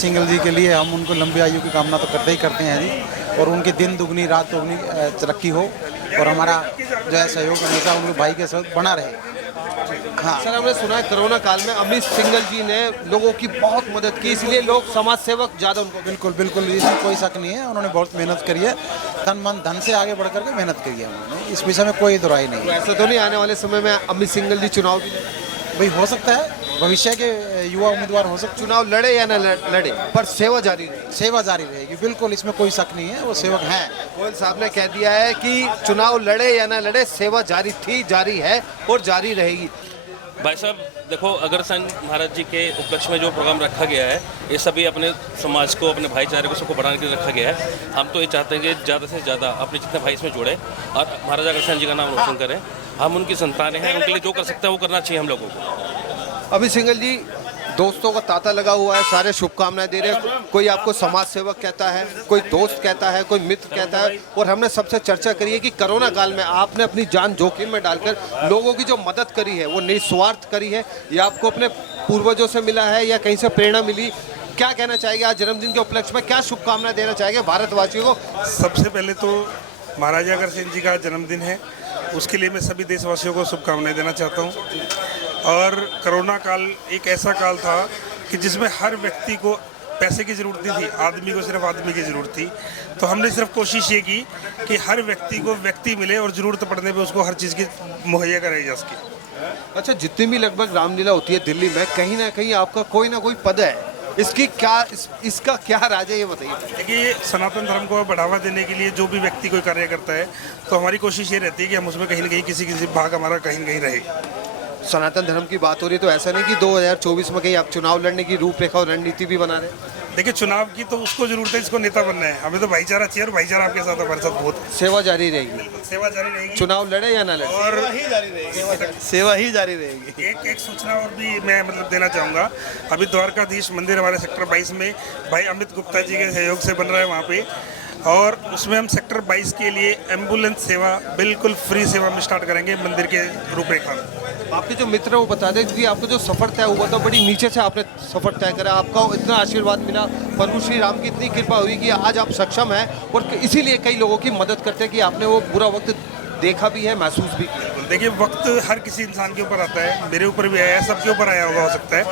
सिंघल जी के लिए हम उनको लंबी आयु की कामना तो करते ही करते हैं जी, और उनकी दिन दुगनी रात दुगनी तरक्की हो, और हमारा जो है सहयोग हमेशा उनके भाई के साथ बना रहे। हाँ सर, हमने सुना है कोरोना काल में अमित सिंघल जी ने लोगों की बहुत मदद की, इसलिए लोग समाज सेवक ज़्यादा उनको। बिल्कुल बिल्कुल, इसमें कोई शक नहीं है, उन्होंने बहुत मेहनत करी है, तन मन धन से आगे बढ़ करके मेहनत करी है उन्होंने, इस विषय में कोई दुराई नहीं तो है। ऐसा तो नहीं आने वाले समय में अमित सिंघल जी चुनाव भी भाई हो सकता है, भविष्य के युवा उम्मीदवार हो सकते, चुनाव लड़े या न लड़े, पर सेवा जारी रहे। सेवा जारी रहेगी, बिल्कुल इसमें कोई शक नहीं है, वो सेवक हैं। गोयल साहब ने कह दिया है कि चुनाव लड़े या न लड़े, सेवा जारी थी, जारी है और जारी रहेगी। भाई साहब देखो, अग्रसेन महाराज जी के उपलक्ष्य में जो प्रोग्राम रखा गया है, ये सभी अपने समाज को, अपने भाईचारे को, सबको बढ़ाने के लिए रखा गया है। हम तो ये चाहते हैं कि ज़्यादा से ज़्यादा अपने जितने भाई इसमें जुड़े और महाराजा अग्रसेन जी का नाम रोशन करें। हम उनकी संतान हैं, उनके लिए जो कर सकते हैं वो करना चाहिए हम लोगों को। अमित सिंघल जी दोस्तों का तांता लगा हुआ है, सारे शुभकामनाएं दे रहे हैं। कोई आपको समाज सेवक कहता है, कोई दोस्त कहता है, कोई मित्र कहता है, और हमने सबसे चर्चा करी है कि कोरोना काल में आपने अपनी जान जोखिम में डालकर लोगों की जो मदद करी है वो निस्वार्थ करी है। या आपको अपने पूर्वजों से मिला है या कहीं से प्रेरणा मिली? क्या कहना चाहेंगे आज जन्मदिन के उपलक्ष्य में, क्या शुभकामनाएं देना चाहेंगे भारतवासियों को? सबसे पहले तो महाराजा अग्रसेन जी का जन्मदिन है, उसके लिए मैं सभी देशवासियों को शुभकामनाएं देना चाहता हूं। और कोरोना काल एक ऐसा काल था कि जिसमें हर व्यक्ति को पैसे की ज़रूरत नहीं थी, आदमी को सिर्फ आदमी की ज़रूरत थी। तो हमने सिर्फ कोशिश ये की कि हर व्यक्ति को व्यक्ति मिले और ज़रूरत पड़ने पे उसको हर चीज़ की मुहैया कराई जा सके। अच्छा, जितनी भी लगभग रामलीला होती है दिल्ली में, कहीं ना कहीं आपका कोई ना कोई पद है, इसकी क्या इसका क्या राज है, ये बताइए। देखिए, सनातन धर्म को बढ़ावा देने के लिए जो भी व्यक्ति कोई कार्य करता है, तो हमारी कोशिश ये रहती है कि हम उसमें कहीं ना कहीं किसी भाग हमारा कहीं ना कहीं रहे। सनातन धर्म की बात हो रही है, तो ऐसा नहीं कि 2024 में कहीं आप चुनाव लड़ने की रूपरेखा और रणनीति भी बना रहे हैं? देखिए, चुनाव की तो उसको जरूरत है जिसको नेता बनना है, हमें तो भाईचारा चाहिए, और भाईचारा आपके साथ हमारे साथ बहुत है। सेवा जारी रहेगी, सेवा जारी रहेगी, चुनाव लड़े या ना लड़े, और सेवा ही जारी रहेगी। एक सूचना और भी मैं देना चाहूँगा। अभी द्वारकाधीश मंदिर हमारे सेक्टर 22 में भाई अमित गुप्ता जी के सहयोग से बन रहा है वहाँ पे, और उसमें हम सेक्टर 22 के लिए एम्बुलेंस सेवा बिल्कुल फ्री सेवा में स्टार्ट करेंगे मंदिर के रूपरेखा में। आपके जो मित्र हैं वो बता दें कि आपका जो सफर तय हुआ था, बड़ी नीचे से आपने सफर तय करा, आपका इतना आशीर्वाद मिला, प्रभु श्री राम की इतनी कृपा हुई कि आज आप सक्षम हैं, और इसीलिए कई लोगों की मदद करते हैं कि आपने वो बुरा वक्त देखा भी है, महसूस भी किया। देखिए, वक्त हर किसी इंसान के ऊपर आता है, मेरे ऊपर भी आया है, सबके ऊपर आया होगा हो सकता है,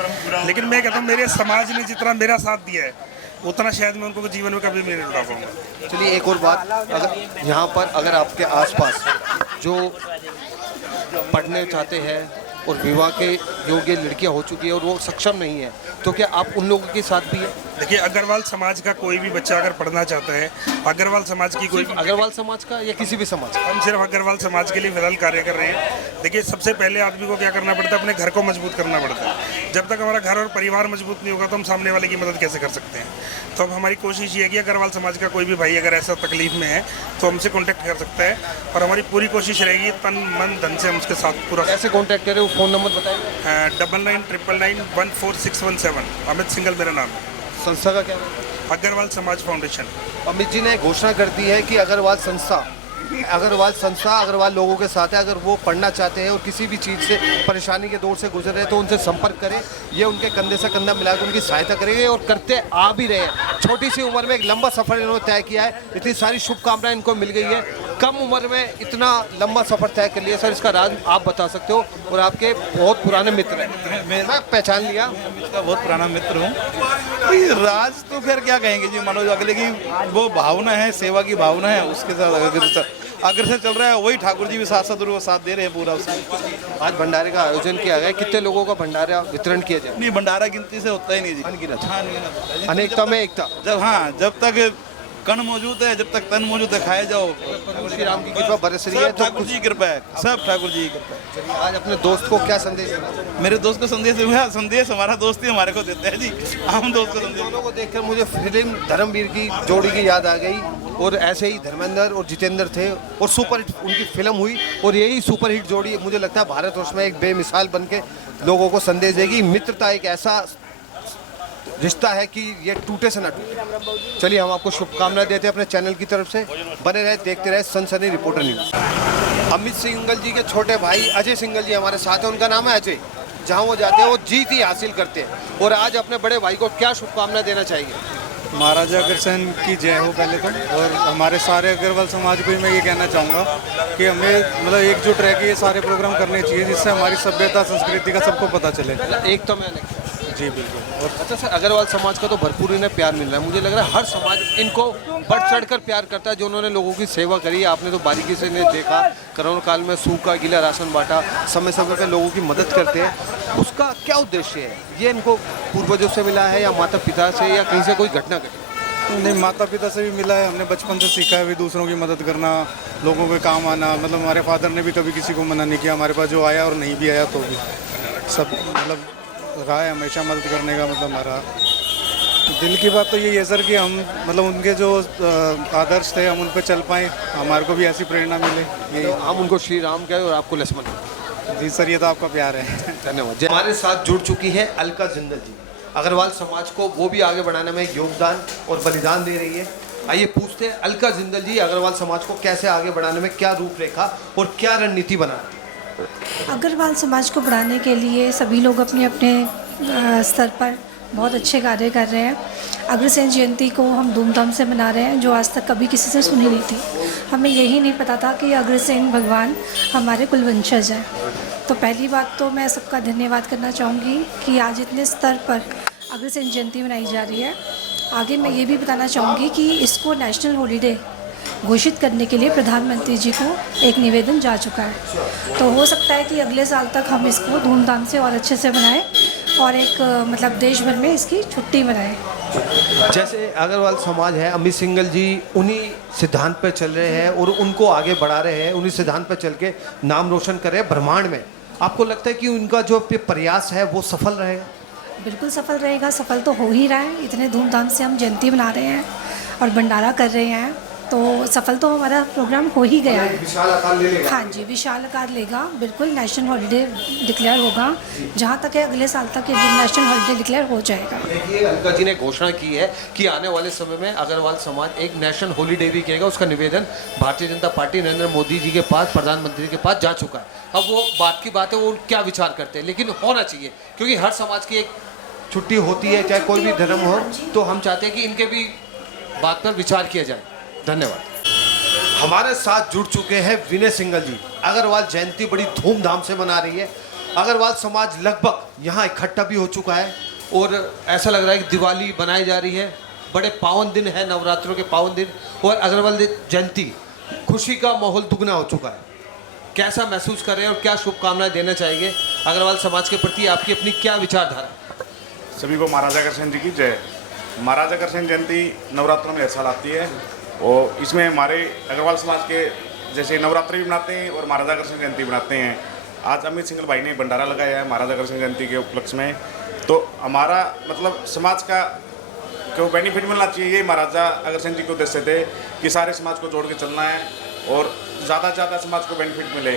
लेकिन मैं कहता हूँ मेरे समाज ने जितना मेरा साथ दिया है उतना शायद मैं उनको जीवन में कभी नहीं लौटा पाऊंगा। चलिए, एक और बात, अगर यहाँ पर अगर आपके आसपास जो पढ़ने चाहते हैं और विवाह के योग्य लड़कियां हो चुकी है और वो सक्षम नहीं है, तो क्या आप उन लोगों के साथ भी है? देखिए, अग्रवाल समाज का कोई भी बच्चा अगर पढ़ना चाहता है, अग्रवाल समाज की कोई, अग्रवाल समाज का या किसी भी समाज का? हम सिर्फ अग्रवाल समाज के लिए फिलहाल कार्य कर रहे हैं। देखिए, सबसे पहले आदमी को क्या करना पड़ता है, अपने घर को मजबूत करना पड़ता है। जब तक हमारा घर और परिवार मजबूत नहीं होगा तो हम सामने वाले की मदद कैसे कर सकते हैं। तो अब हमारी कोशिश ये है कि अग्रवाल समाज का कोई भी भाई अगर ऐसा तकलीफ में है तो हमसे कॉन्टैक्ट कर सकता है, और हमारी पूरी कोशिश रहेगी तन मन धन से हम उसके साथ पूरा। कैसे कॉन्टैक्ट करें, वो फ़ोन नंबर बताइए। 9999914617। अमित सिंघल मेरा नाम है। संस्था का क्या नाम है? अग्रवाल समाज फाउंडेशन। अमित जी ने घोषणा कर दी है कि अग्रवाल संस्था अग्रवाल लोगों के साथ है। अगर वो पढ़ना चाहते हैं और किसी भी चीज़ से परेशानी के दौर से गुजर रहे हैं तो उनसे संपर्क करें। ये उनके कंधे से कंधा मिलाकर उनकी सहायता करेंगे और करते आ भी रहे हैं। छोटी सी उम्र में एक लंबा सफ़र इन्होंने तय किया है, इतनी सारी शुभकामनाएं इनको मिल गई है। कम उम्र में इतना लंबा सफ़र तय कर लिया सर, इसका राज आप बता सकते हो, और आपके बहुत पुराने मित्र हैं, मैं पहचान लिया, इसका बहुत पुराना मित्र हूँ। राज तो फिर क्या कहेंगे जी, मनोज अगले की वो भावना है, सेवा की भावना है, उसके साथ अग्रसर चल रहा है। वही ठाकुर जी भी साथ साथ दे रहे हैं पूरा उसमें। आज भंडारे का आयोजन किया गया, कितने लोगों का भंडारा वितरण किया जाए? नहीं, भंडारा गिनती से होता ही नहीं जी, अनेकता में एकता। जब तक कण मौजूद है, जब तक तन मौजूद है, खाए जाओ। श्री राम की कृपा बरस रही है, तो ठाकुर जी की कृपा है, सब ठाकुर जी की कृपा है। आज अपने दोस्त को क्या संदेश देना? मेरे दोस्त को संदेश हमारा दोस्त ही हमारे को देता है जी, हम दोस्त को संदेश। दोनों को देखकर मुझे फिल्म धर्मवीर की जोड़ी की याद आ गई, और ऐसे ही धर्मेंद्र और जितेंद्र थे, और सुपरहिट उनकी फिल्म हुई, और यही सुपरहिट जोड़ी मुझे लगता है भारतवर्ष में एक बेमिसाल बन के लोगों को संदेश देगी। मित्रता एक ऐसा रिश्ता है कि ये टूटे से ना टूटे। चलिए, हम आपको शुभकामनाएं देते हैं अपने चैनल की तरफ से। बने रहे, देखते रहे सनसनी रिपोर्टर न्यूज़। अमित सिंघल जी के छोटे भाई अजय सिंघल जी हमारे साथ हैं, उनका नाम है अजय। जहाँ वो जाते हैं वो जीत ही हासिल करते हैं। और आज अपने बड़े भाई को क्या शुभकामनाएं देना चाहेंगे? महाराजा अग्रसेन की जय हो पहले तो, और हमारे सारे अग्रवाल समाज को भी मैं ये कहना चाहूँगा कि हमें मतलब एकजुट रह के ये सारे प्रोग्राम करने चाहिए, जिससे हमारी सभ्यता संस्कृति का सबको पता चले। एक तो मैंने जी बिल्कुल। और अच्छा सर, अग्रवाल समाज का तो भरपूर इन्हें प्यार मिल रहा है, मुझे लग रहा है हर समाज इनको बढ़ चढ़ कर प्यार करता है। जो उन्होंने लोगों की सेवा करी, आपने तो बारीकी से इन्हें देखा, कोरोना काल में सूखा गीला राशन बांटा, समय समय पर लोगों की मदद करते हैं। उसका क्या उद्देश्य है? ये इनको पूर्वजों से मिला है या माता पिता से या कहीं से कोई घटना घटी? नहीं, माता पिता से भी मिला है, हमने बचपन से सीखा है भी दूसरों की मदद करना, लोगों के काम आना। मतलब हमारे फादर ने भी कभी किसी को मना नहीं किया, हमारे पास जो आया और नहीं भी आया तो भी सब मतलब रहा है हमेशा मदद करने का। मतलब हमारा दिल की बात तो यही है सर कि हम मतलब उनके जो आदर्श थे हम उन पर चल पाएँ, हमारे को भी ऐसी प्रेरणा मिले। ये हम उनको श्री राम कहे और आपको लक्ष्मण। जी सर, ये तो आपका प्यार है। धन्यवाद। हमारे साथ जुड़ चुकी है अलका जिंदल जी, अग्रवाल समाज को वो भी आगे बढ़ाने में योगदान और बलिदान दे रही है। आइए पूछते हैं अलका जिंदल जी, अग्रवाल समाज को कैसे आगे बढ़ाने में क्या रूपरेखा और क्या रणनीति बना? अग्रवाल समाज को बढ़ाने के लिए सभी लोग अपने अपने स्तर पर बहुत अच्छे कार्य कर रहे हैं। अग्रसेन जयंती को हम धूमधाम से मना रहे हैं, जो आज तक कभी किसी से सुनी नहीं थी। हमें यही नहीं पता था कि अग्रसेन भगवान हमारे कुलवंशज हैं। तो पहली बात तो मैं सबका धन्यवाद करना चाहूँगी कि आज इतने स्तर पर अग्रसेन जयंती मनाई जा रही है। आगे मैं ये भी बताना चाहूँगी कि इसको नेशनल हॉलीडे घोषित करने के लिए प्रधानमंत्री जी को एक निवेदन जा चुका है। तो हो सकता है कि अगले साल तक हम इसको धूमधाम से और अच्छे से मनाएं और एक मतलब देश भर में इसकी छुट्टी मनाएं। जैसे अग्रवाल समाज है, अमित सिंघल जी उन्हीं सिद्धांत पर चल रहे हैं और उनको आगे बढ़ा रहे हैं, उन्हीं सिद्धांत पर चल के नाम रोशन कर रहे हैं ब्रह्मांड में। आपको लगता है कि उनका जो प्रयास है वो सफल रहेगा? बिल्कुल सफल रहेगा, सफल तो हो ही रहा है। इतने धूमधाम से हम जयंती मना रहे हैं और भंडारा कर रहे हैं, तो सफल तो हमारा प्रोग्राम हो ही गया है। विशाल आकार ले लेगा। हाँ जी, विशाल आकार लेगा, बिल्कुल नेशनल हॉलीडे डिक्लेयर होगा। जहाँ तक है अगले साल तक ये नेशनल हॉलीडे डिक्लेयर हो जाएगा। देखिए, अलका जी ने घोषणा की है कि आने वाले समय में अग्रवाल समाज एक नेशनल हॉलीडे भी करेगा। उसका निवेदन भारतीय जनता पार्टी नरेंद्र मोदी जी के पास, प्रधानमंत्री के पास जा चुका है। अब वो बात की बात है, वो क्या विचार करते हैं, लेकिन होना चाहिए क्योंकि हर समाज की एक छुट्टी होती है, चाहे कोई भी धर्म हो। तो हम चाहते हैं कि इनके भी बात पर विचार किया जाए। धन्यवाद। हमारे साथ जुड़ चुके हैं विनय सिंघल जी। अग्रवाल जयंती बड़ी धूमधाम से मना रही है। अग्रवाल समाज लगभग यहाँ इकट्ठा भी हो चुका है और ऐसा लग रहा है कि दिवाली बनाई जा रही है। बड़े पावन दिन है, नवरात्रों के पावन दिन, और अग्रवाल जयंती, खुशी का माहौल दुगना हो चुका है। कैसा महसूस कर रहे हैं और क्या शुभकामनाएं देना चाहिए अग्रवाल समाज के प्रति? आपकी अपनी क्या विचारधारा? सभी को महाराजा अग्रसेन जी की जय। महाराजा अग्रसेन जयंती नवरात्रों में हर साल आती है और इसमें हमारे अग्रवाल समाज के जैसे नवरात्रि भी मनाते हैं और महाराजा अग्रसेन जयंती मनाते हैं। आज अमित सिंघल भाई ने भंडारा लगाया है महाराजा अग्रसेन जयंती के उपलक्ष्य में। तो हमारा मतलब समाज का क्यों बेनिफिट मिलना चाहिए, ये महाराजा अग्रसेन जी के उद्देश्य थे कि सारे समाज को जोड़ के चलना है और ज़्यादा से ज़्यादा समाज को बेनिफिट मिले।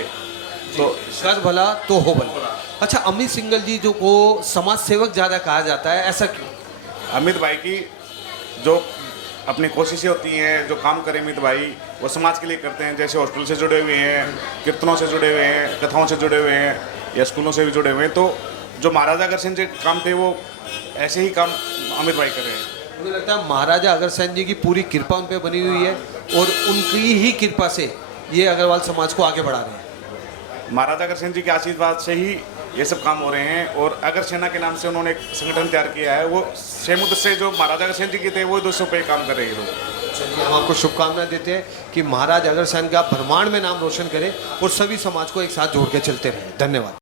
तो कर भला तो हो भला। अच्छा, अमित सिंघल जी जो को समाज सेवक ज़्यादा कहा जाता है, ऐसा क्यों? अमित भाई की जो अपनी कोशिशें होती हैं, जो काम करें अमित भाई, वो समाज के लिए करते हैं। जैसे हॉस्पिटल से जुड़े हुए हैं, कीर्तनों से जुड़े हुए हैं, कथाओं से जुड़े हुए हैं या स्कूलों से भी जुड़े हुए हैं। तो जो महाराजा अग्रसेन जी काम थे वो ऐसे ही काम अमित भाई कर रहे हैं। मुझे लगता है महाराजा अग्रसेन जी की पूरी कृपा उन पर बनी हुई है और उनकी ही कृपा से ये अग्रवाल समाज को आगे बढ़ा रहे हैं। महाराजा अग्रसेन जी के आशीर्वाद से ही ये सब काम हो रहे हैं। और अगर सेना के नाम से उन्होंने एक संगठन तैयार किया है, वो सेम उद्देश्य जो महाराजा अग्रसेन जी के थे वो उद्देश्यों पर काम कर रहे हैं लोग। चलिए, हम आपको शुभकामनाएं देते हैं कि महाराज अग्रसेन का ब्रह्मांड में नाम रोशन करें और सभी समाज को एक साथ जोड़ के चलते रहें। धन्यवाद।